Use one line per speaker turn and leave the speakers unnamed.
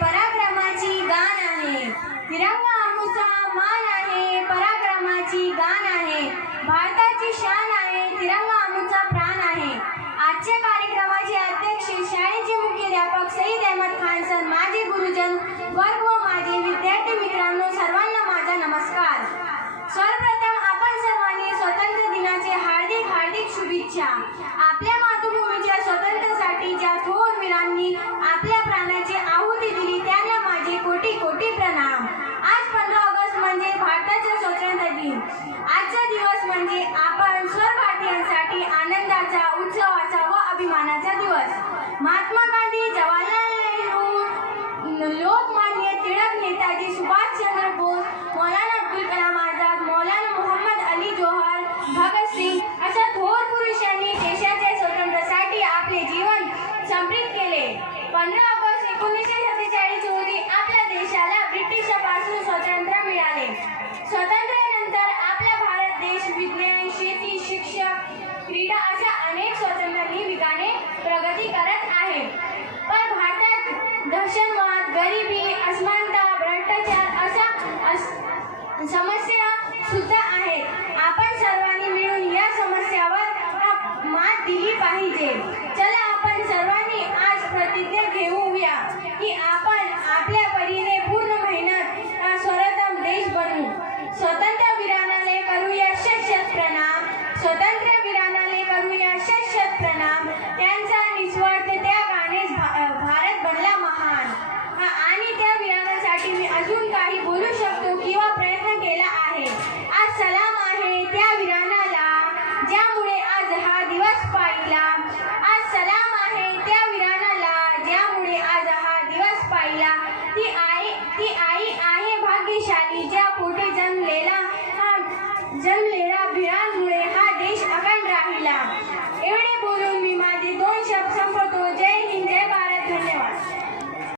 पराक्रमाची गाण आहे. तिरंगा आमचा मान आहे पराक्रमाची गाण आहे. भारताची शान आहे तिरंगा आमचा प्राण आहे. आजच्या कार्यक्रमाचे अध्यक्ष शाळेचे मुख्याध्यापक सईद अहमद खान सर माझे गुरुजन वर्ग व माझे विद्यार्थी मित्रांनो सर्वांना माझा नमस्कार. सर्वप्रथम आपण सर्वांनी स्वातंत्र्य दिनाचे हार्दिक हार्दिक शुभेच्छा. आपल्या मातृभूमीच्या स्वातंत्र्यासाठी ज्या थोर वीरांनी आपल्या प्राणाची आहुती दिली त्यांना माझे कोटी कोटी प्रणाम आज पंधरा ऑगस्ट म्हणजे भारताचा स्वातंत्र्य दिन आजचा दिवस म्हणजे आपण सर्व भारतीयांसाठी आनंदाचा उत्सवाचा व अभिमानाचा दिवस महात्मा गांधी जवाहरलाल नेहरू लोकमान्य टिळक नेताजी सुभाषचंद्र बोस मौलाना अब्दुल कलाम आझाद मौलाना मोहम्मद अली जोहर भगतसिंग अशा थोर पुरुषांनी देशाच्या स्वातंत्र्यासाठी आपले जीवन समर्पित केले. पंधरा ऑगस्ट एकोणीसशे सत्तेचाळीस रोजी आपल्या देशाला ब्रिटिशापासून स्वातंत्र्य मिळाले. स्वातंत्र्यानंतर आपला भारत देश विज्ञान शेती शिक्षक क्रीडा अशा अनेक स्वातंत्र्यांनी विकाने प्रगती करत आहे. पण भारतात दहशतवाद गरिबी असमानता भ्रष्टाचार अशा समस्या सुद्धा आहेत. आपण सर्वांनी मिळून या समस्यावर मात दिली पाहिजे. चला आपण सर्वांनी आज प्रतिज्ञा घेऊया की आपण आपल्या परीने पूर्ण शालीच्या भाग्यशाली ज्या पोटे जन्मलेला हा जन्मलेला वीरांमुळे हा देश अखंड राहिला. एवढे बोलून